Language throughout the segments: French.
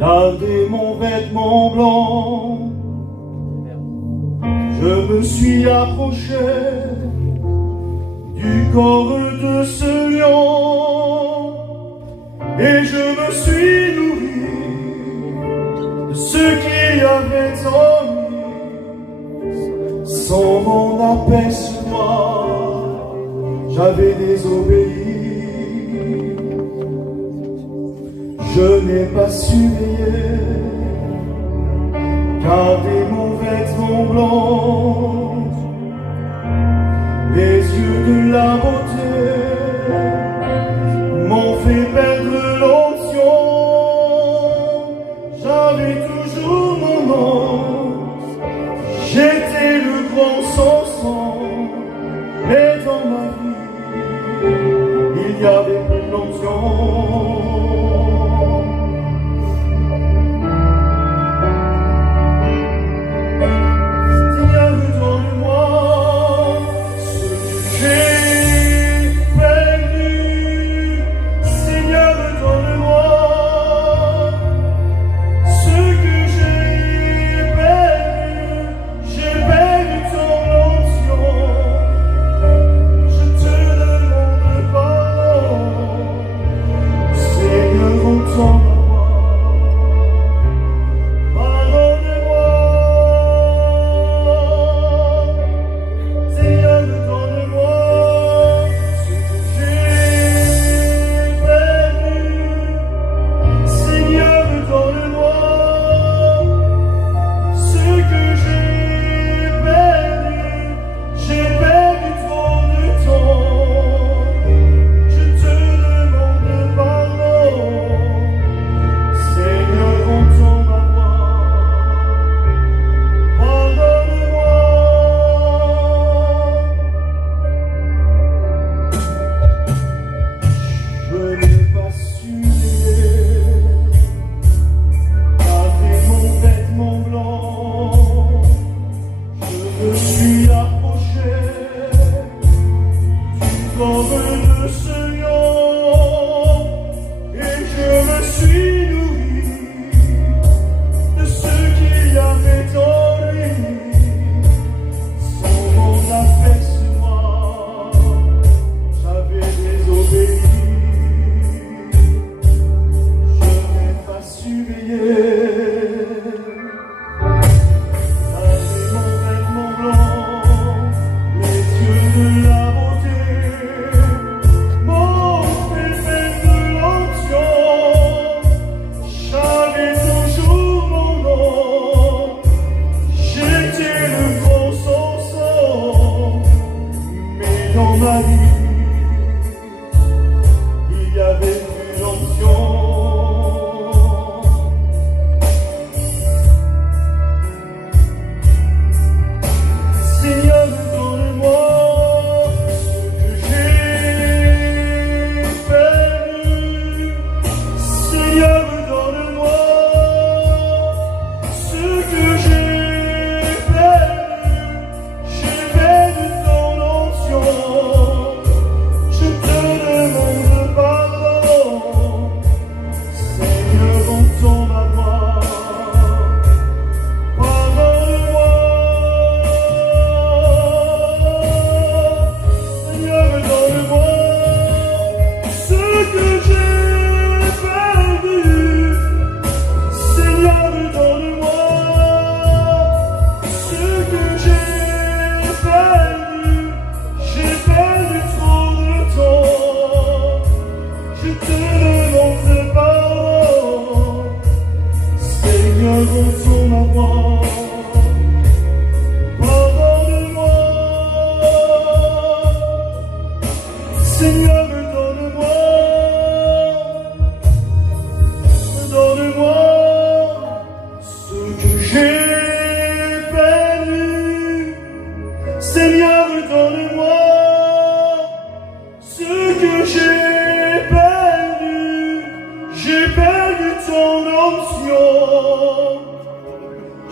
Gardez mon vêtement blanc. Je me suis approché du corps de ce lion et je me suis nourri de ce qu'il y avait en lui. Sans mon apercevoir, j'avais désobéi. Je n'ai pas su veiller, garder mon vêtement blanc. Les yeux de la beauté m'ont fait perdre l'onction. J'avais toujours mon nom, j'étais le grand Samson. Mais dans ma vie, il y avait plus d'onction.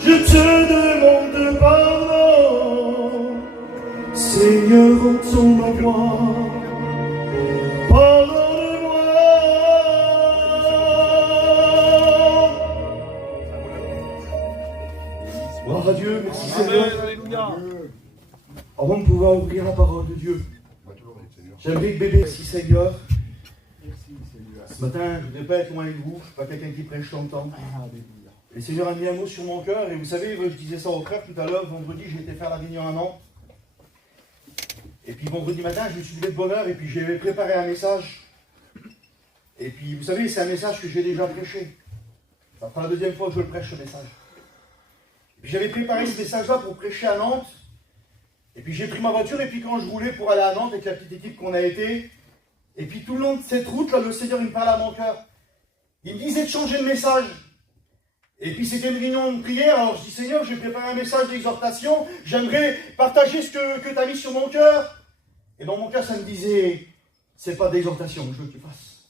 Je te demande pardon, Seigneur, entends ma voix. Pardonne-moi. Gloire à Dieu, merci Seigneur. Alléluia. Avant de pouvoir ouvrir la parole de Dieu, j'aimerais que bébé, merci Seigneur. Ce matin, je ne voudrais pas être loin avec vous, je ne suis pas quelqu'un qui prêche longtemps. Le Seigneur a mis un mot sur mon cœur, et vous savez, je disais ça au frère tout à l'heure, vendredi, j'ai été faire la réunion à Nantes. Et puis vendredi matin, je me suis levé de bonne heure, et puis j'avais préparé un message. Et puis, vous savez, c'est un message que j'ai déjà prêché. Ça fera la deuxième fois que je le prêche, ce message. Et puis j'avais préparé ce message-là pour prêcher à Nantes. Et puis j'ai pris ma voiture, et puis quand je roulais pour aller à Nantes avec la petite équipe qu'on a été, et puis tout le long de cette route-là, le Seigneur, il me parlait à mon cœur. Il me disait de changer de message. Et puis c'était une réunion de prière, alors je dis, Seigneur, j'ai préparé un message d'exhortation, j'aimerais partager ce que tu as mis sur mon cœur. Et dans mon cœur, ça me disait, c'est pas d'exhortation que je veux que tu fasses.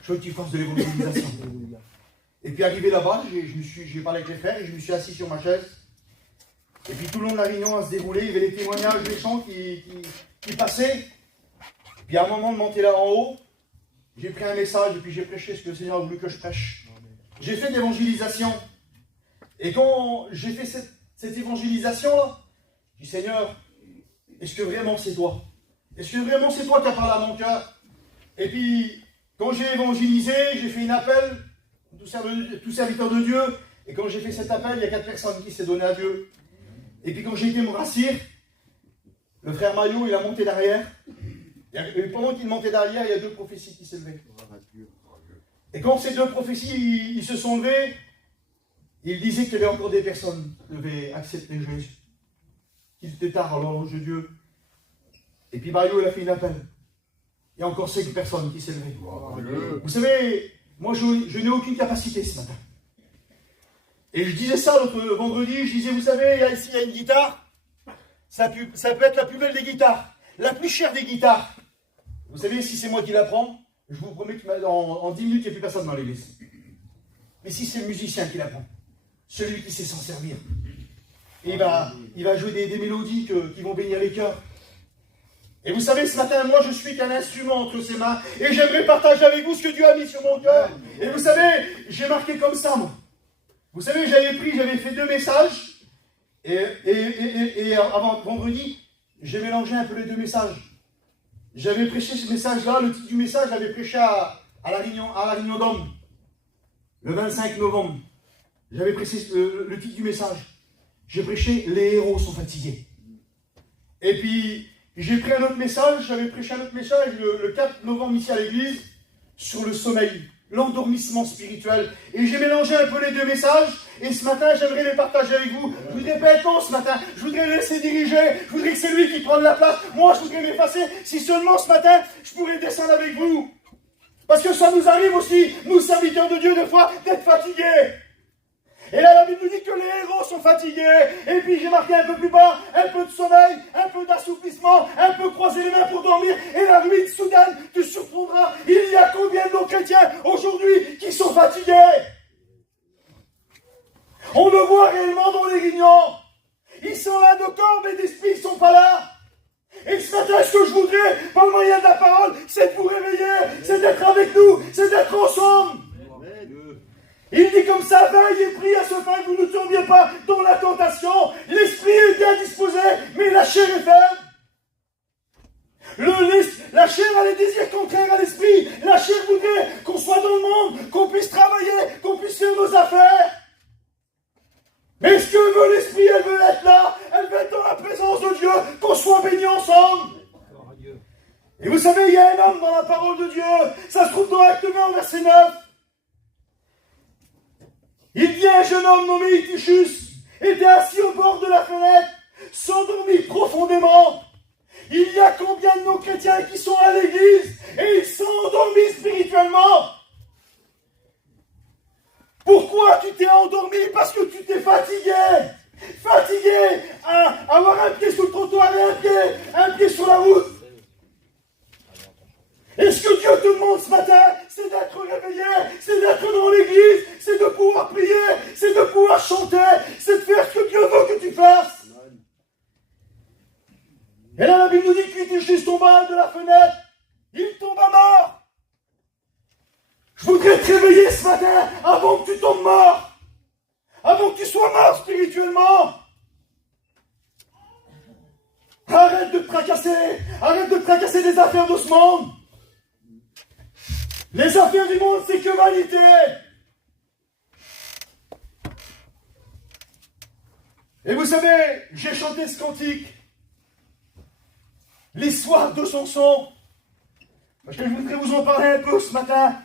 Je veux que tu fasses de l'évangélisation. Et puis arrivé là-bas, j'ai parlé avec les frères et je me suis assis sur ma chaise. Et puis tout le long de la réunion à se dérouler, il y avait les témoignages des chants qui passaient. Puis à un moment de monter là en haut, j'ai pris un message et puis j'ai prêché ce que le Seigneur a voulu que je prêche. J'ai fait de l'évangélisation. Et quand j'ai fait cette évangélisation-là, j'ai dit, Seigneur, est-ce que vraiment c'est toi? Est-ce que vraiment c'est toi qui as parlé à mon cœur? Et puis, quand j'ai évangélisé, j'ai fait un appel, tout serviteur de Dieu. Et quand j'ai fait cet appel, il y a 4 personnes qui s'est donné à Dieu. Et puis quand j'ai été me rassir, le frère Maillot, il a monté derrière. Et pendant qu'il montait derrière, il y a 2 prophéties qui s'élevaient. Et quand ces 2 prophéties, ils se sont levés, il disait qu'il y avait encore des personnes qui devaient accepter Jésus. Qu'il était tard à l'ange de Dieu. Et puis Maillot, il a fait une appel. Il y a encore 5 personnes qui s'élevaient. Vous savez, moi je n'ai aucune capacité ce matin. Et je disais ça l'autre vendredi, je disais, vous savez, ici il y a une guitare. Ça peut être la plus belle des guitares, la plus chère des guitares. Vous savez, si c'est moi qui la prends, je vous promets qu'en 10 minutes, il n'y a plus personne dans l'église. Mais si c'est le musicien qui la prend, celui qui sait s'en servir, et il va jouer des mélodies qui vont bénir les cœurs. Et vous savez, ce matin, moi, je suis qu'un instrument entre ses mains, et j'aimerais partager avec vous ce que Dieu a mis sur mon cœur. Et vous savez, j'ai marqué comme ça, moi. Vous savez, j'avais fait 2 messages, et avant vendredi, j'ai mélangé un peu les 2 messages. J'avais prêché ce message-là, le titre du message, j'avais prêché à la réunion d'hommes, le 25 novembre. J'avais prêché le titre du message. J'ai prêché « Les héros sont fatigués ». Et puis, j'ai pris un autre message, j'avais prêché un autre message le 4 novembre ici à l'église, sur le sommeil, l'endormissement spirituel. Et j'ai mélangé un peu les 2 messages, et ce matin, j'aimerais les partager avec vous. Je voudrais pas être long ce matin, je voudrais laisser diriger, je voudrais que c'est lui qui prenne la place. Moi, je voudrais m'effacer, si seulement ce matin, je pourrais descendre avec vous. Parce que ça nous arrive aussi, nous serviteurs de Dieu, des fois, d'être fatigués. Et là, la Bible nous dit que les héros sont fatigués. Et puis j'ai marqué un peu plus bas, un peu de sommeil, un peu d'assouplissement, un peu croiser les mains pour dormir. Et la ruine soudaine te surprendra. Il y a combien de nos chrétiens aujourd'hui qui sont fatigués? On le voit réellement dans les réunions. Ils sont là de corps, mais d'esprit, ils ne sont pas là. Et ce matin, ce que je voudrais, par le moyen de la parole, c'est de vous réveiller, c'est d'être avec nous, c'est d'être ensemble. Il dit comme ça, veille et prie à ce fin que vous ne tombiez pas dans la tentation. L'esprit est bien disposé, mais la chair est faible. La chair a les désirs contraires à l'esprit. La chair voudrait qu'on soit dans le monde, qu'on puisse travailler, qu'on puisse faire nos affaires. Mais ce que veut l'esprit, elle veut être là, elle veut être dans la présence de Dieu, qu'on soit bénis ensemble. Et vous savez, il y a un homme dans la parole de Dieu, ça se trouve dans Acte 20, verset 9. Il dit un jeune homme nommé Eutychus, était assis au bord de la fenêtre, s'endormit profondément. Il y a combien de nos chrétiens qui sont à l'église et ils sont endormis spirituellement? Pourquoi tu t'es endormi? Parce que tu t'es fatigué. Fatigué à avoir un pied sur le trottoir et un pied sur la route. Et ce que Dieu te demande ce matin, c'est d'être réveillé, c'est d'être dans l'église, c'est de pouvoir prier, c'est de pouvoir chanter, c'est de faire ce que Dieu veut que tu fasses. Et là, la Bible nous dit qu'il était juste tombé de la fenêtre, il tombe à mort. Je voudrais te réveiller ce matin avant que tu tombes mort, avant que tu sois mort spirituellement. Arrête de te tracasser. Arrête de te tracasser des affaires de ce monde. Les affaires du monde, c'est que vanité. Et vous savez, j'ai chanté ce cantique. L'histoire de Samson. Parce que je voudrais vous en parler un peu ce matin.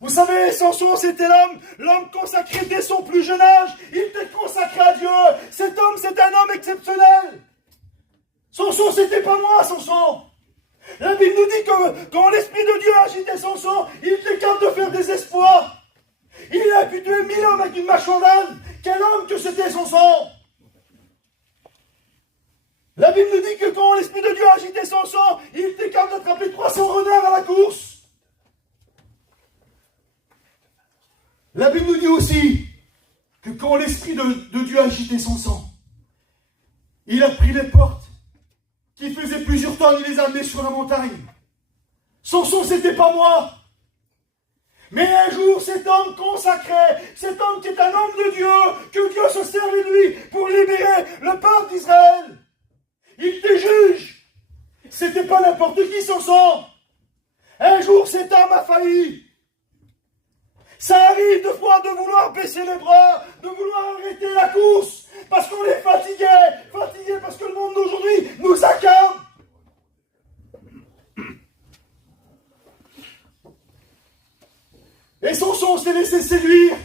Vous savez, Samson, c'était l'homme consacré dès son plus jeune âge. Il était consacré à Dieu. Cet homme, c'est un homme exceptionnel. Samson, c'était pas moi, Samson. La Bible nous dit que quand l'Esprit de Dieu agitait Samson, il était capable de faire des exploits. Il a pu tuer 1000 hommes avec une mâchoire d'âne. Quel homme que c'était, Samson. La Bible nous dit que quand l'Esprit de Dieu agitait Samson, il était capable d'attraper 300 renards à la course. La Bible nous dit aussi que quand l'Esprit de Dieu agitait Samson, il a pris les portes qui faisaient plusieurs tonnes, il les a amenées sur la montagne. Samson, c'était pas moi. Mais un jour, cet homme consacré, cet homme qui est un homme de Dieu, que Dieu se serve de lui pour libérer le peuple d'Israël, il était juge. C'était pas n'importe qui, Samson. Un jour, cet homme a failli. Ça arrive de fois de vouloir baisser les bras, de vouloir arrêter la course, parce qu'on est fatigué parce que le monde d'aujourd'hui nous accable. Et Samson s'est laissé séduire.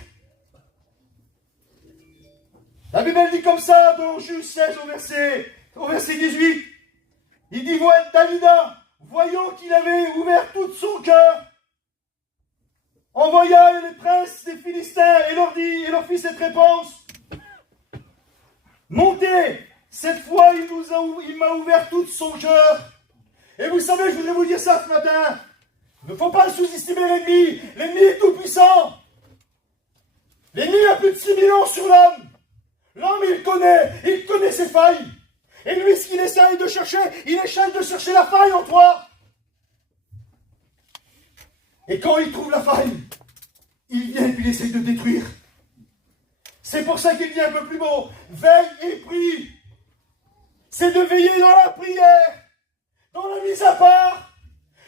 La Bible dit comme ça, dans Juge 16 au verset 18, il dit, Dalida, voyant qu'il avait ouvert tout son cœur, envoya les princes des Philistins et leur fit cette réponse. Montez, cette fois il m'a ouvert tout son cœur. Et vous savez, je voudrais vous dire ça ce matin. Il ne faut pas sous-estimer l'ennemi. L'ennemi est tout puissant. L'ennemi a plus de 6000 ans sur l'homme. L'homme, il connaît ses failles. Et lui, ce qu'il essaye de chercher, il essaye de chercher la faille en toi. Et quand il trouve la faille, il vient et puis il essaye de détruire. C'est pour ça qu'il dit un peu plus beau, veille et prie. C'est de veiller dans la prière, dans la mise à part.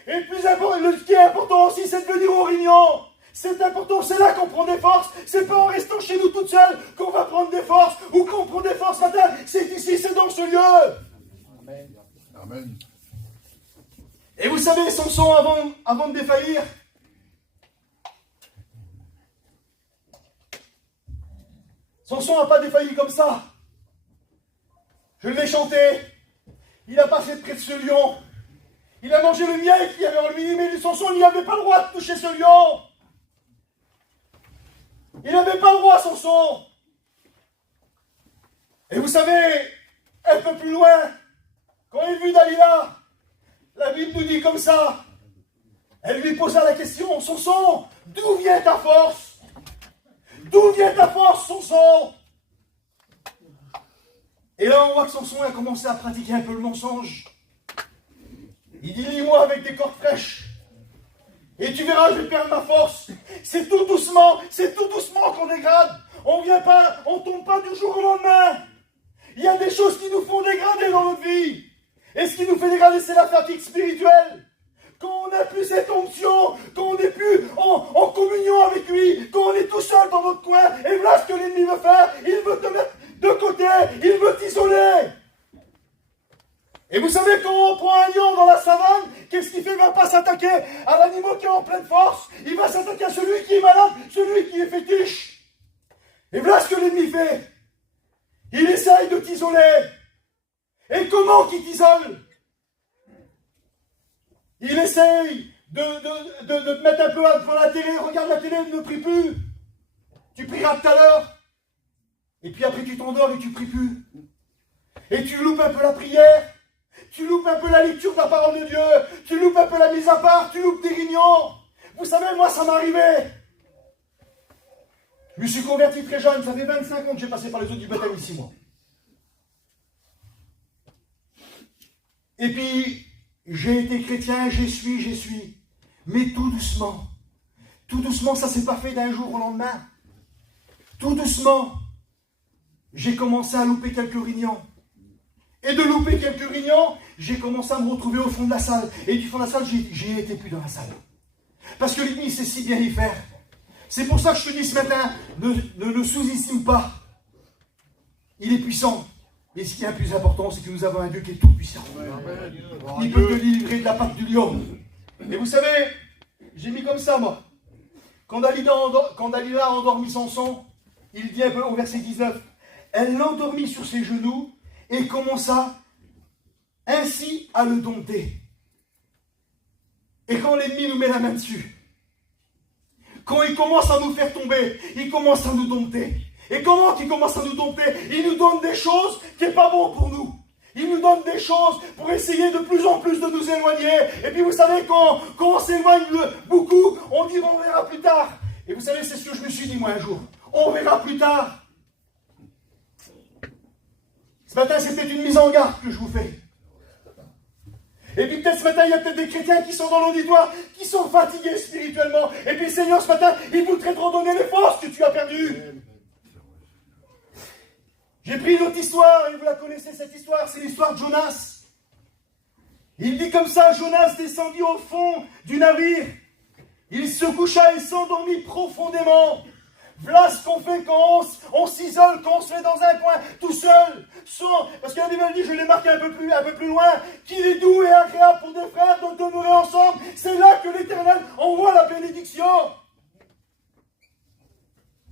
Et puis ce qui est important aussi, c'est de venir aux réunions. C'est important, c'est là qu'on prend des forces. C'est pas en restant chez nous toute seule qu'on va prendre des forces ou qu'on prend des forces matin. C'est ici, c'est dans ce lieu. Amen. Amen. Et vous savez, Samson, avant de défaillir, Samson n'a pas défailli comme ça. Je l'ai chanté. Il a passé près de ce lion. Il a mangé le miel qu'il y avait en lui, mais Samson n'y avait pas le droit de toucher ce lion. Il n'avait pas le droit, Samson. Et vous savez, un peu plus loin, quand il vit Dalila, la Bible nous dit comme ça. Elle lui posa la question, Samson, d'où vient ta force? D'où vient ta force, Samson? Et là, on voit que Samson a commencé à pratiquer un peu le mensonge. Il dit, lis-moi avec des cordes fraîches. Et tu verras, je vais perdre ma force. C'est tout doucement qu'on dégrade. On tombe pas du jour au lendemain. Il y a des choses qui nous font dégrader dans notre vie. Et ce qui nous fait dégrader, c'est la fatigue spirituelle. Quand on n'a plus cette onction, quand on n'est plus en communion avec lui, quand on est tout seul dans notre coin, et voilà ce que l'ennemi veut faire, il veut te mettre de côté, il veut t'isoler. Et vous savez, quand on prend un lion dans la savane, qu'est-ce qu'il fait? Il ne va pas s'attaquer à l'animal qui est en pleine force, il va s'attaquer à celui qui est malade, celui qui est fétiche. Et voilà ce que l'ennemi fait. Il essaye de t'isoler. Et comment qu'il t'isole? Il essaye de te mettre un peu devant la télé. Regarde la télé, ne prie plus. Tu prieras tout à l'heure. Et puis après tu t'endors et tu pries plus. Et tu loupes un peu la prière. Tu loupes un peu la lecture de la parole de Dieu. Tu loupes un peu la mise à part. Tu loupes des réunions. Vous savez, moi ça m'est arrivé. Je me suis converti très jeune. Ça fait 25 ans que j'ai passé par les eaux du baptême ici, moi. Et puis, j'ai été chrétien, j'y suis. Mais tout doucement, ça ne s'est pas fait d'un jour au lendemain. Tout doucement, j'ai commencé à louper quelques réunions. et de louper quelques réunions, j'ai commencé à me retrouver au fond de la salle. Et du fond de la salle, j'y étais plus dans la salle. Parce que l'ennemi sait si bien y faire. C'est pour ça que je te dis ce matin, ne le sous-estime pas. Il est puissant. Et ce qui est le plus important, c'est que nous avons un Dieu qui est tout puissant. Il peut te délivrer de la patte du lion. Et vous savez, j'ai mis comme ça, moi. Quand Dalila a endormi Samson, il dit un peu au verset 19, elle l'endormit sur ses genoux et commença ainsi à le dompter. Et quand l'ennemi nous met la main dessus, quand il commence à nous faire tomber, il commence à nous dompter. Et comment il commence à nous dompter? Il nous donne des choses qui n'est pas bon pour nous. Il nous donne des choses pour essayer de plus en plus de nous éloigner. Et puis vous savez, quand on s'éloigne beaucoup, on dit on verra plus tard. Et vous savez, c'est ce que je me suis dit moi un jour. On verra plus tard. Ce matin, c'est peut-être une mise en garde que je vous fais. Et puis peut-être ce matin, il y a peut-être des chrétiens qui sont dans l'auditoire, qui sont fatigués spirituellement. Et puis Seigneur, ce matin, il voudrait te redonner les forces que tu as perdues. J'ai pris une autre histoire, et vous la connaissez cette histoire, c'est l'histoire de Jonas. Il dit comme ça, Jonas descendit au fond du navire. Il se coucha et s'endormit profondément. Voilà ce qu'on fait quand on s'isole, quand on se met dans un coin, tout seul, parce que la Bible dit, je l'ai marqué un peu plus loin, qu'il est doux et agréable pour des frères de demeurer ensemble. C'est là que l'Éternel envoie la bénédiction.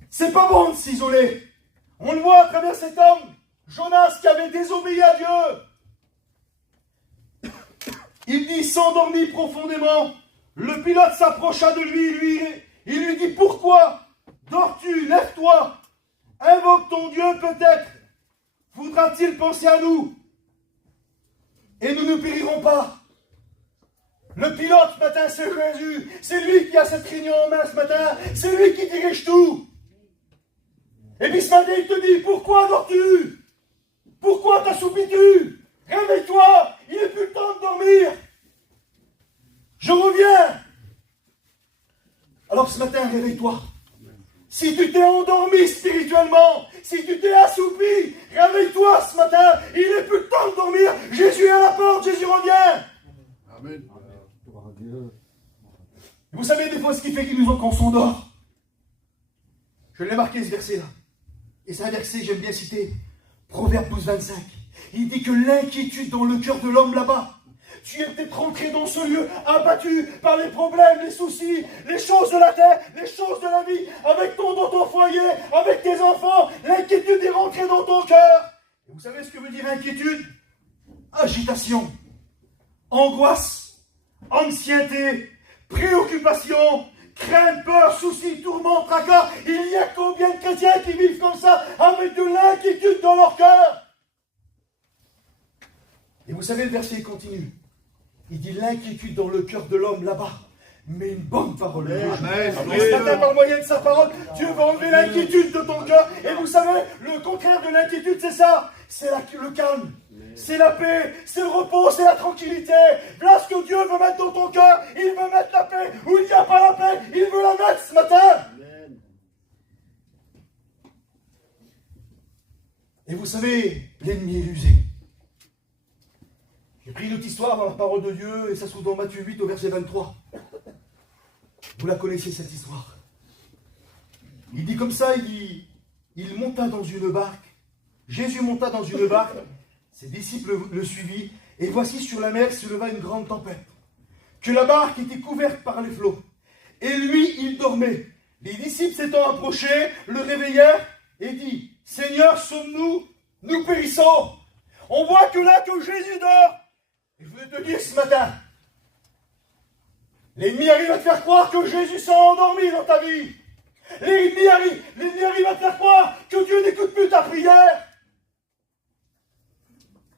C'est pas bon de s'isoler. On le voit à travers cet homme, Jonas, qui avait désobéi à Dieu. Il dit, s'endormit profondément. Le pilote s'approcha de lui, il lui dit, pourquoi dors-tu? Lève-toi, invoque ton Dieu peut-être. Voudra-t-il penser à nous? Et nous ne périrons pas. Le pilote ce matin, c'est Jésus. C'est lui qui a cette réunion en main ce matin. C'est lui qui dirige tout. Et puis ce matin, il te dit, pourquoi dors-tu? Pourquoi t'assoupis-tu? Réveille-toi, il n'est plus le temps de dormir. Je reviens. Alors ce matin, réveille-toi. Si tu t'es endormi spirituellement, si tu t'es assoupi, réveille-toi ce matin. Il n'est plus le temps de dormir. Jésus est à la porte, Jésus revient. Amen. Vous savez des fois ce qui fait qu'ils nous ont quand on s'endort. Je l'ai marqué ce verset-là. Et c'est un verset, j'aime bien citer, Proverbe 12, 25. Il dit que l'inquiétude dans le cœur de l'homme là-bas, tu es peut-être rentré dans ce lieu abattu par les problèmes, les soucis, les choses de la terre, les choses de la vie, dans ton foyer, avec tes enfants, l'inquiétude est rentrée dans ton cœur. Et vous savez ce que veut dire inquiétude? Agitation, angoisse, anxiété, préoccupation, crainte, peur, souci, tourment, tracas. Il y a combien de chrétiens qui vivent comme ça, avec de l'inquiétude dans leur cœur? Et vous savez, le verset continue. Il dit l'inquiétude dans le cœur de l'homme là-bas, mais une bonne parole. Ce matin, par moyen de sa parole, Dieu va enlever l'inquiétude de ton cœur. Et vous savez, le contraire de l'inquiétude, c'est ça. C'est le calme, c'est la paix, c'est le repos, c'est la tranquillité. Voilà ce que Dieu veut mettre dans ton cœur. Il veut mettre la paix où il n'y a pas la paix. Il veut la mettre ce matin. Et vous savez, l'ennemi est rusé. J'ai pris une autre histoire dans la parole de Dieu, et ça se trouve dans Matthieu 8 au verset 23. Vous la connaissez cette histoire. Il dit comme ça, il monta dans une barque. Jésus monta dans une barque, ses disciples le suivirent, et voici sur la mer se leva une grande tempête. Que la barque était couverte par les flots. Et lui, il dormait. Les disciples s'étant approchés, le réveillèrent et dit, Seigneur, sauve-nous, nous périssons. On voit que là, que Jésus dort. Et je voulais te dire ce matin, l'ennemi arrive à te faire croire que Jésus s'est endormi dans ta vie. L'ennemi arrive à te faire croire que Dieu n'écoute plus ta prière.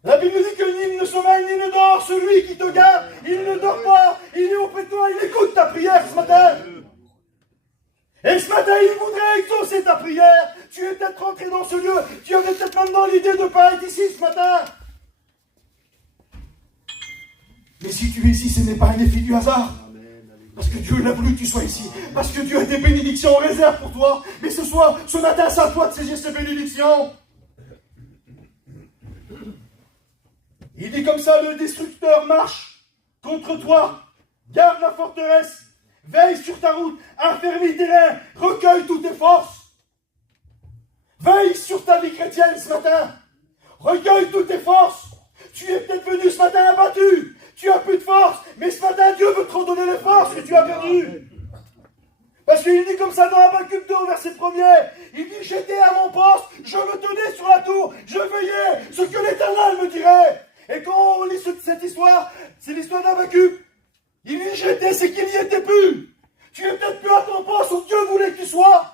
La Bible dit que ni ne sommeille ni ne dort. Celui qui te garde, il ne dort pas. Il est auprès de toi, il écoute ta prière ce matin. Et ce matin, il voudrait exaucer ta prière. Tu es peut-être rentré dans ce lieu. Tu avais peut-être maintenant l'idée de ne pas être ici ce matin. Mais si tu es ici, ce n'est pas un effet du hasard. Parce que Dieu l'a voulu que tu sois ici. Parce que Dieu a des bénédictions en réserve pour toi. Mais ce matin, c'est à toi de saisir ces bénédictions. Il dit comme ça, le destructeur marche contre toi, garde la forteresse, veille sur ta route, affermis tes reins, recueille toutes tes forces. Veille sur ta vie chrétienne ce matin, recueille toutes tes forces. Tu es peut-être venu ce matin abattu, tu as plus de force, mais ce matin Dieu veut te redonner les forces que tu as perdues. Parce qu'il dit comme ça dans Habacuc 2 au verset 1er, il dit j'étais à mon poste, je me tenais sur la tour, je veillais ce que l'Éternel me dirait. Et quand on lit cette histoire, c'est l'histoire d'Habacuc, il dit j'étais, c'est qu'il n'y était plus. Tu es peut-être plus à ton poste où Dieu voulait que tu sois.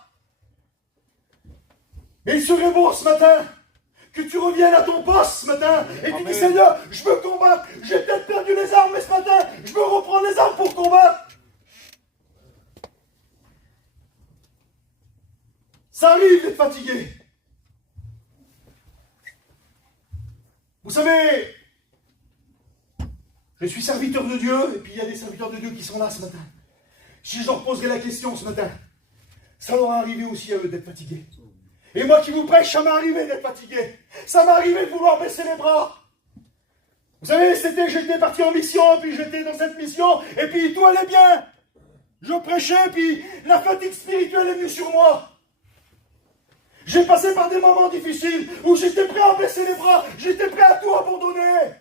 Mais il serait bon ce matin que tu reviennes à ton poste ce matin et tu dis Seigneur, je veux combattre, j'ai peut-être perdu les armes, mais ce matin, je veux reprendre les armes pour combattre. Ça arrive d'être fatigué. Vous savez, je suis serviteur de Dieu, et puis il y a des serviteurs de Dieu qui sont là ce matin. Si je leur poserais la question ce matin, ça leur est arrivé aussi à eux d'être fatigués. Et moi qui vous prêche, ça m'est arrivé d'être fatigué. Ça m'est arrivé de vouloir baisser les bras. Vous savez, j'étais parti en mission, puis j'étais dans cette mission, et puis tout allait bien. Je prêchais, puis la fatigue spirituelle est venue sur moi. J'ai passé par des moments difficiles où j'étais prêt à baisser les bras, j'étais prêt à tout abandonner.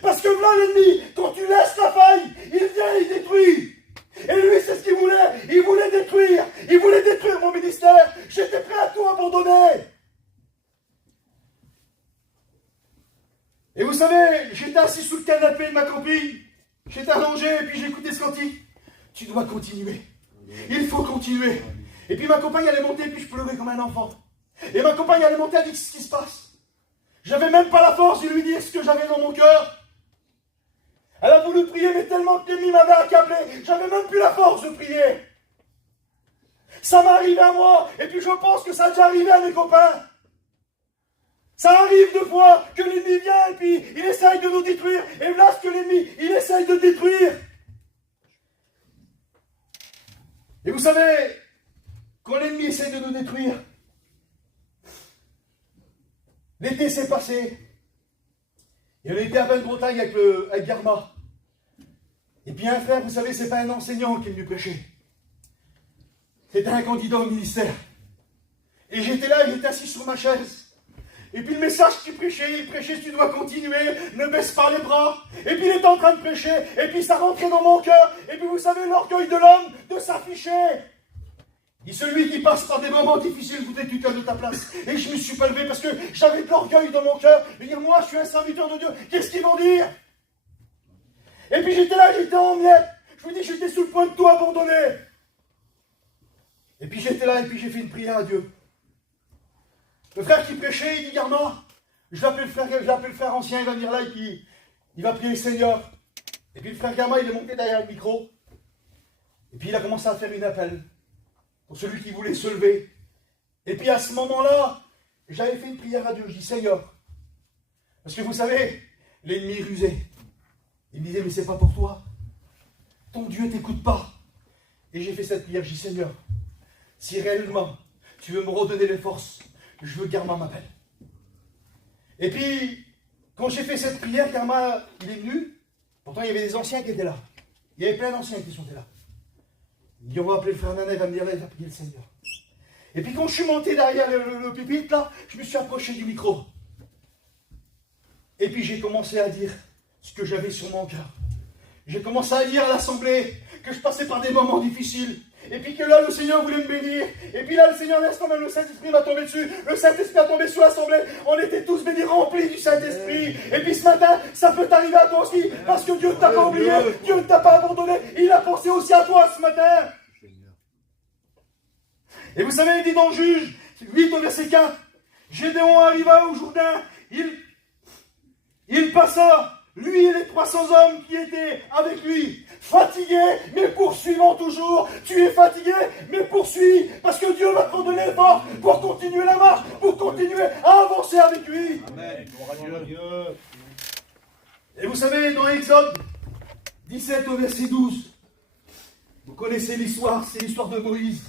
Parce que là, l'ennemi, quand tu laisses la faille, il vient, il détruit. Et lui, c'est ce qu'il voulait. Il voulait détruire mon ministère. J'étais prêt à tout abandonner. Et vous savez, j'étais assis sous le canapé de ma copine. J'étais allongé et puis j'écoutais ce cantique. Tu dois continuer. Il faut continuer. Et puis ma compagne allait monter et puis je pleurais comme un enfant. Et ma compagne allait monter, elle dit ce qui se passe. J'avais même pas la force de lui dire ce que j'avais dans mon cœur. Elle a voulu prier, mais tellement que l'ennemi m'avait accablé, j'avais même plus la force de prier. Ça m'est arrivé à moi, et puis je pense que ça a déjà arrivé à mes copains. Ça arrive deux fois que l'ennemi vient, et puis il essaye de nous détruire. Et là, ce que l'ennemi, il essaye de détruire. Et vous savez, quand l'ennemi essaye de nous détruire, l'été s'est passé, et on était à Basse-Bretagne avec Garma. Et puis un frère, vous savez, c'est pas un enseignant qui est venu prêcher. C'était un candidat au ministère. Et j'étais là, il était assis sur ma chaise. Et puis le message qu'il prêchait, il prêchait, tu dois continuer, ne baisse pas les bras. Et puis il était en train de prêcher, et puis ça rentrait dans mon cœur. Et puis vous savez, l'orgueil de l'homme, de s'afficher. Et celui qui passe par des moments difficiles, voudrait que tu calmes de ta place. Et je me suis pas levé parce que j'avais de l'orgueil dans mon cœur. De dire, moi, je suis un serviteur de Dieu. Qu'est-ce qu'ils vont dire? Et puis j'étais là, j'étais en miettes. Je vous dis, j'étais sous le point de tout abandonner. Et puis j'étais là, et puis j'ai fait une prière à Dieu. Le frère qui prêchait, il dit, Garma, je vais appeler le frère ancien, il va venir là, et puis il va prier le Seigneur. Et puis le frère Garma, il est monté derrière le micro. Et puis il a commencé à faire une appel pour celui qui voulait se lever. Et puis à ce moment-là, j'avais fait une prière à Dieu. Je dis, Seigneur, parce que vous savez, l'ennemi rusait. Il me disait, mais c'est pas pour toi. Ton Dieu t'écoute pas. Et j'ai fait cette prière, je dis, Seigneur, si réellement tu veux me redonner les forces, je veux que Garma m'appelle. Et puis, quand j'ai fait cette prière, Garma, il est venu. Pourtant, il y avait des anciens qui étaient là. Il y avait plein d'anciens qui sont là. Il dit, on va appeler le frère Nana, il va me dire là, il va prier le Seigneur. Et puis quand je suis monté derrière le pupitre, là, je me suis approché du micro. Et puis j'ai commencé à dire ce que j'avais sur mon cœur. J'ai commencé à dire à l'assemblée que je passais par des moments difficiles. Et puis que là, le Seigneur voulait me bénir. Et puis là, le Seigneur laisse quand même, le Saint-Esprit va tomber dessus. Le Saint-Esprit a tombé sur l'assemblée. On était tous bénis, remplis du Saint-Esprit. Et puis ce matin, ça peut t'arriver à toi aussi. Parce que Dieu ne t'a pas oublié. Dieu ne t'a pas abandonné. Il a pensé aussi à toi ce matin. Et vous savez, il dit dans Juge 8 au verset 4, Gédéon arriva au Jourdain. Il passa, lui et les 300 hommes qui étaient avec lui, fatigués, mais poursuivant toujours. Tu es fatigué, mais poursuis, parce que Dieu va te redonner les forces pour continuer la marche, pour continuer à avancer avec lui. Amen. Gloire à Dieu. Et vous savez, dans Exode 17 au verset 12, vous connaissez l'histoire, c'est l'histoire de Moïse.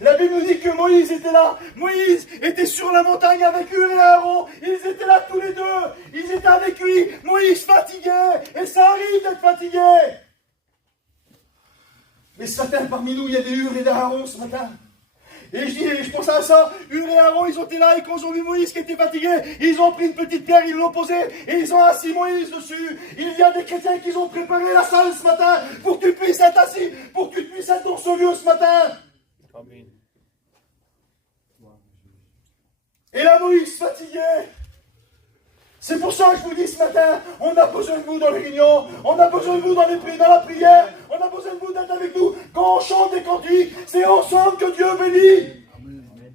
La Bible nous dit que Moïse était là. Moïse était sur la montagne avec Hur et Aaron. Ils étaient là tous les deux. Ils étaient avec lui. Moïse fatigué. Et ça arrive d'être fatigué. Mais ce matin, parmi nous, il y a des Hur et des Aaron ce matin. Et je pense à ça, Hur et Aaron, ils ont été là, et quand ils ont vu Moïse qui était fatigué, ils ont pris une petite pierre, ils l'ont posée, et ils ont assis Moïse dessus. Il y a des chrétiens qui ont préparé la salle ce matin, pour que tu puisses être assis, pour que tu puisses être dans ce lieu ce matin. Amen. Et là, Moïse fatigué. C'est pour ça que je vous dis ce matin, on a besoin de vous dans les réunions, on a besoin de vous dans la prière, on a besoin de vous d'être avec nous. Quand on chante des cantiques, c'est ensemble que Dieu bénit. Amen.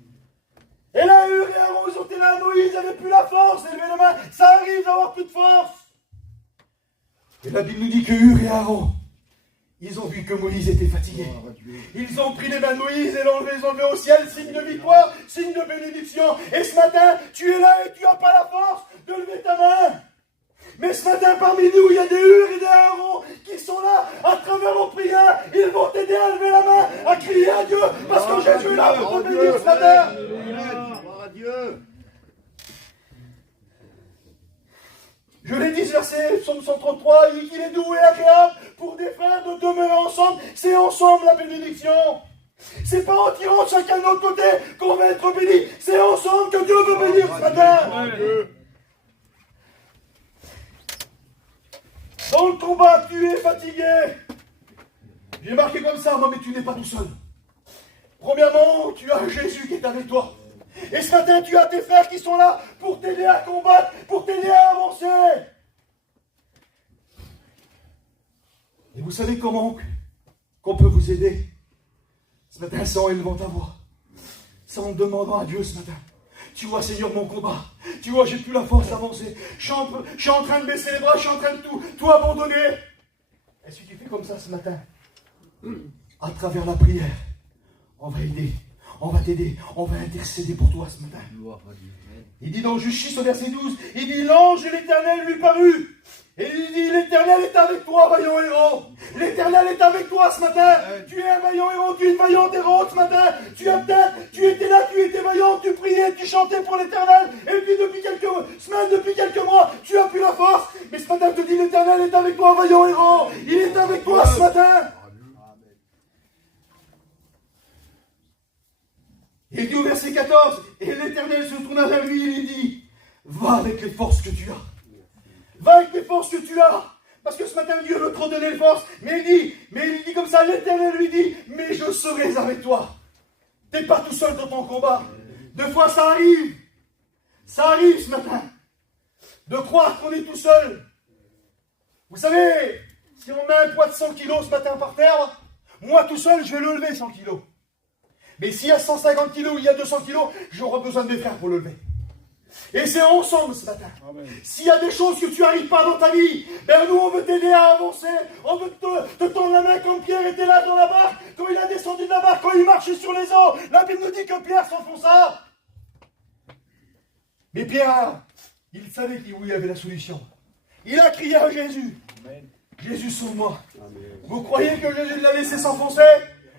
Et là, Hur et Aaron, ils ont été là, Moïse n'avait plus la force d'élever la main, ça arrive d'avoir plus de force. Et la Bible nous dit que Hur et Aaron, ils ont vu que Moïse était fatigué. Ils ont pris les mains de Moïse et les ont enlevés au ciel, signe de victoire, signe de bénédiction. Et ce matin, tu es là et tu n'as pas la force de lever ta main. Mais ce matin, parmi nous, il y a des Hur et des Aaron qui sont là, à travers nos prières. Ils vont t'aider à lever la main, à crier à Dieu, parce que Jésus est là pour te bénir ce matin. Gloire à Dieu. Je l'ai dit, verset Psaume 133, il est doux et agréable pour des frères de demeurer ensemble. C'est ensemble la bénédiction. C'est pas en tirant chacun de notre côté qu'on va être béni. C'est ensemble que Dieu veut bénir ce matin. Dans le combat, tu es fatigué. J'ai marqué comme ça, non mais tu n'es pas tout seul. Premièrement, tu as Jésus qui est avec toi. Et ce matin, tu as tes frères qui sont là pour t'aider à combattre, pour t'aider à avancer. Et vous savez comment qu'on peut vous aider ce matin, c'est en élevant ta voix. C'est en demandant à Dieu ce matin. Tu vois, Seigneur, mon combat. Tu vois, j'ai plus la force d'avancer. Je suis en train de baisser les bras, je suis en train de tout abandonner. Est-ce que tu fais comme ça ce matin? À travers la prière, on va aider. On va t'aider, on va intercéder pour toi ce matin. Il dit dans Justice au verset 12, il dit l'ange de l'Éternel lui parut. Et il dit l'Éternel est avec toi, vaillant héros. L'Éternel est avec toi ce matin. Tu es un vaillant héros, tu es une vaillante héros ce matin. Tu étais là, tu étais vaillant, tu priais, tu chantais pour l'Éternel. Et puis depuis quelques semaines, depuis quelques mois, tu as plus la force. Mais ce matin, je te dis l'Éternel est avec toi, vaillant héros. Il est avec toi ce matin. Il dit au verset 14, et l'Éternel se tourna vers lui et lui dit, va avec les forces que tu as. Va avec les forces que tu as. Parce que ce matin, Dieu veut te redonner les forces. Mais il dit comme ça, l'Éternel lui dit, mais je serai avec toi. Tu n'es pas tout seul dans ton combat. Deux fois, ça arrive. Ça arrive ce matin. De croire qu'on est tout seul. Vous savez, si on met un poids de 100 kilos ce matin par terre, moi tout seul, je vais le lever 100 kilos. Mais s'il y a 150 kilos ou il y a 200 kilos, j'aurai besoin de mes frères pour le lever. Et c'est ensemble ce matin. S'il y a des choses que tu n'arrives pas dans ta vie, ben nous on veut t'aider à avancer. On veut te tendre la main comme Pierre était là dans la barque, quand il a descendu de la barque, quand il marchait sur les eaux. La Bible nous dit que Pierre s'enfonça. Mais Pierre, il savait qu'il y avait la solution. Il a crié à Jésus. Amen. Jésus, sauve-moi. Vous croyez que Jésus l'a laissé s'enfoncer?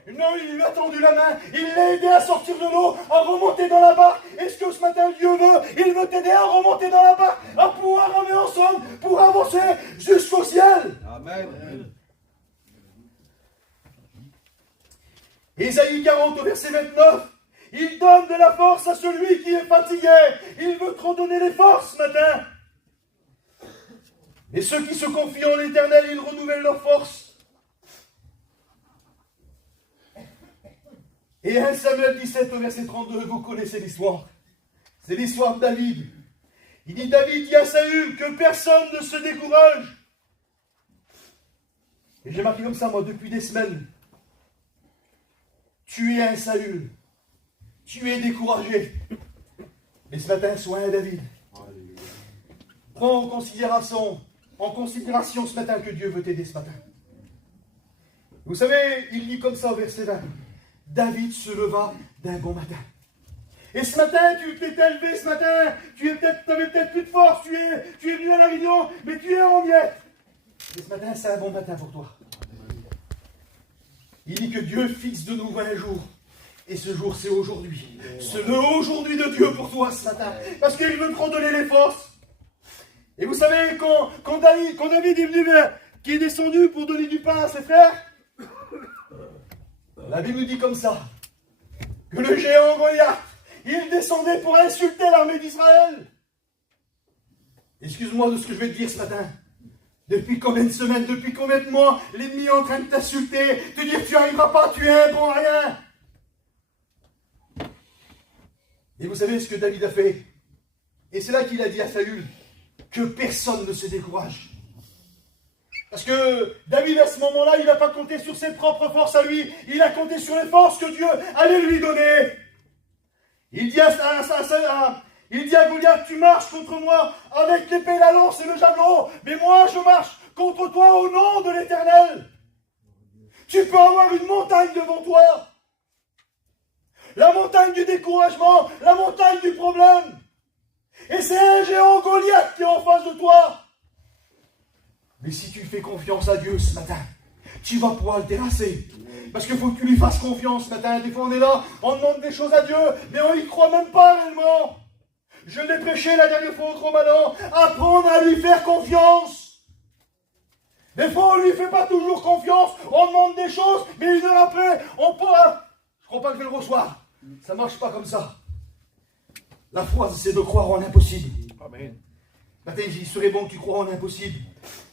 Non, il lui a tendu la main, il l'a aidé à sortir de l'eau, à remonter dans la barque. Est-ce que ce matin Dieu veut? Il veut t'aider à remonter dans la barque, à pouvoir ramener ensemble, pour avancer jusqu'au ciel. Amen. Ésaïe 40 au verset 29, il donne de la force à celui qui est fatigué. Il veut te redonner les forces ce matin. Et ceux qui se confient en l'Éternel, ils renouvellent leurs forces. Et 1 Samuel 17 au verset 32, vous connaissez l'histoire. C'est l'histoire de David. Il dit, David dit à Saül que personne ne se décourage. Et j'ai marqué comme ça, moi, depuis des semaines. Tu es un Saül. Tu es découragé. Mais ce matin, sois un David. Prends en considération ce matin que Dieu veut t'aider ce matin. Vous savez, il dit comme ça au verset 20. David se leva d'un bon matin. Et ce matin, tu t'es élevé ce matin, tu avais peut-être plus de force, tu es venu à la réunion, mais tu es en miettes. Et ce matin, c'est un bon matin pour toi. Il dit que Dieu fixe de nouveau un jour. Et ce jour, c'est aujourd'hui. C'est le aujourd'hui de Dieu pour toi ce matin. Parce qu'il veut te redonner les forces. Et vous savez, quand David est venu, qui est descendu pour donner du pain à ses frères, la Bible nous dit comme ça, que le géant Goliath, il descendait pour insulter l'armée d'Israël. Excuse-moi de ce que je vais te dire ce matin. Depuis combien de semaines, depuis combien de mois, l'ennemi est en train de t'insulter, te dire tu n'arriveras pas, tu es un bon à rien. Et vous savez ce que David a fait? Et c'est là qu'il a dit à Saül que personne ne se décourage. Parce que David, à ce moment-là, il n'a pas compté sur ses propres forces à lui. Il a compté sur les forces que Dieu allait lui donner. Il dit à Goliath, tu marches contre moi avec l'épée, la lance et le javelot. Mais moi, je marche contre toi au nom de l'Éternel. Tu peux avoir une montagne devant toi. La montagne du découragement, la montagne du problème. Et c'est un géant Goliath qui est en face de toi. Mais si tu fais confiance à Dieu ce matin, tu vas pouvoir le terrasser. Parce qu'il faut que tu lui fasses confiance ce matin. Des fois on est là, on demande des choses à Dieu, mais on n'y croit même pas réellement. Je l'ai prêché la dernière fois au Trop-Malin. Apprendre à lui faire confiance. Des fois on ne lui fait pas toujours confiance. On demande des choses, mais une heure après, on peut... Je ne crois pas que je vais le recevoir. Ça ne marche pas comme ça. La foi, c'est de croire en l'impossible. Amen. Matin, il serait bon que tu crois en l'impossible.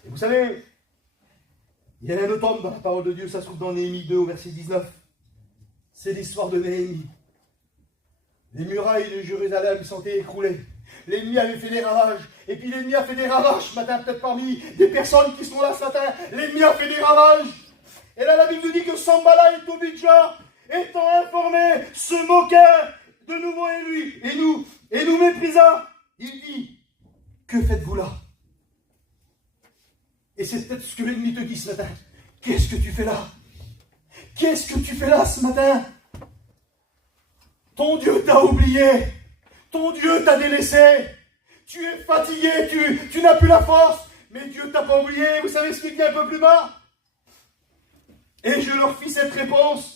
Et vous savez, il y a un autre homme dans la parole de Dieu, ça se trouve dans Néhémie 2 au verset 19. C'est l'histoire de Néhémie. Les murailles de Jérusalem sont écroulées. L'ennemi avait fait des ravages. Et puis l'ennemi a fait des ravages ce matin, peut-être parmi des personnes qui sont là ce matin. L'ennemi a fait des ravages. Et là, la Bible nous dit que Sambala et Tobidja, étant informés, se moquèrent de nouveau et nous méprisa. Il dit, que faites-vous là? Et c'est peut-être ce que l'ennemi te dit ce matin. Qu'est-ce que tu fais là? Qu'est-ce que tu fais là ce matin? Ton Dieu t'a oublié. Ton Dieu t'a délaissé. Tu es fatigué, tu n'as plus la force. Mais Dieu t'a pas oublié. Vous savez ce qui vient un peu plus bas? Et je leur fis cette réponse.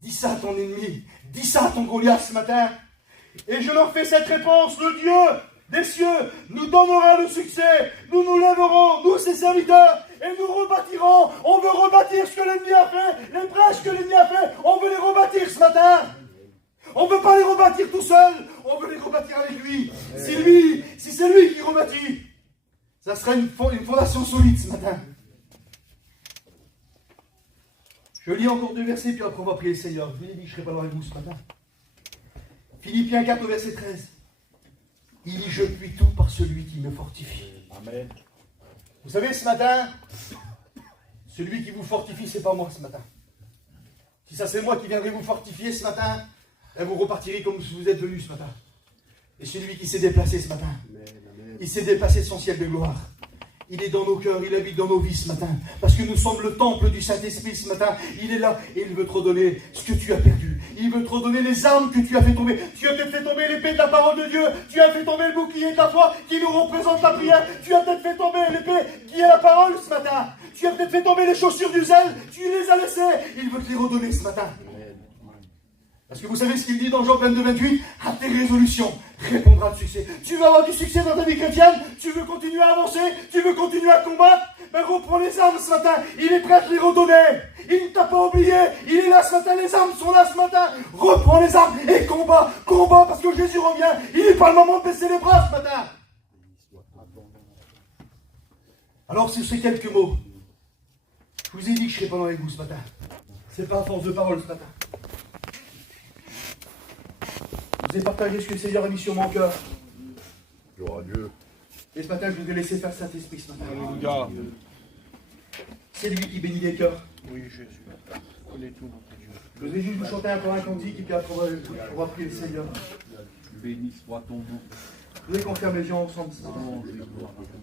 Dis ça à ton ennemi. Dis ça à ton Goliath ce matin. Et je leur fais cette réponse. Le Dieu des cieux nous donnera le succès. Nous nous lèverons, nous ses serviteurs, et nous rebâtirons. On veut rebâtir ce que l'ennemi a fait. Les brèches que l'ennemi a fait, on veut les rebâtir ce matin. On ne veut pas les rebâtir tout seul. On veut les rebâtir avec lui. Si c'est lui qui rebâtit, ça sera une fondation solide ce matin. Je lis encore 2 versets, puis après on va prier le Seigneur. Je vous l'ai dit, je ne serai pas là avec vous ce matin. Philippiens 4 au verset 13. Il dit, je puis tout par celui qui me fortifie. Amen. Vous savez, ce matin, celui qui vous fortifie, ce n'est pas moi ce matin. Si ça c'est moi qui viendrai vous fortifier ce matin, et vous repartirez comme vous êtes venus ce matin. Et celui qui s'est déplacé ce matin, il s'est déplacé de son ciel de gloire. Il est dans nos cœurs, il habite dans nos vies ce matin. Parce que nous sommes le temple du Saint-Esprit ce matin. Il est là et il veut te redonner ce que tu as perdu. Il veut te redonner les armes que tu as fait tomber. Tu as peut-être fait tomber l'épée de la parole de Dieu. Tu as fait tomber le bouclier de la foi qui nous représente la prière. Tu as peut-être fait tomber l'épée qui est la parole ce matin. Tu as peut-être fait tomber les chaussures du zèle. Tu les as laissées. Il veut te les redonner ce matin. Parce que vous savez ce qu'il dit dans Jean 22, 28? À tes résolutions répondra le succès. Tu veux avoir du succès dans ta vie chrétienne? Tu veux continuer à avancer? Tu veux continuer à combattre? Ben reprends les armes ce matin. Il est prêt à te les redonner. Il ne t'a pas oublié. Il est là ce matin. Les armes sont là ce matin. Reprends les armes et combat. Combat parce que Jésus revient. Il n'est pas le moment de baisser les bras ce matin. Alors sur ces quelques mots, je vous ai dit que je ne serai pas loin avec vous ce matin. C'est pas à force de parole ce matin. Je vous ai partagé ce que le Seigneur a mis sur mon cœur. Gloire à Dieu. Et ce matin, je vous ai laissé faire Saint-Esprit ce matin. Alléluia. C'est lui qui bénit les cœurs. Oui, Jésus. Connais tout notre Dieu. Je vais juste vous chanter encore un cantique et puis après on va prier le Seigneur. Béni soit ton nom. Je voudrais qu'on ferme les yeux ensemble ce matin.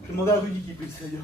Je demande à Rudy qui prie le Seigneur.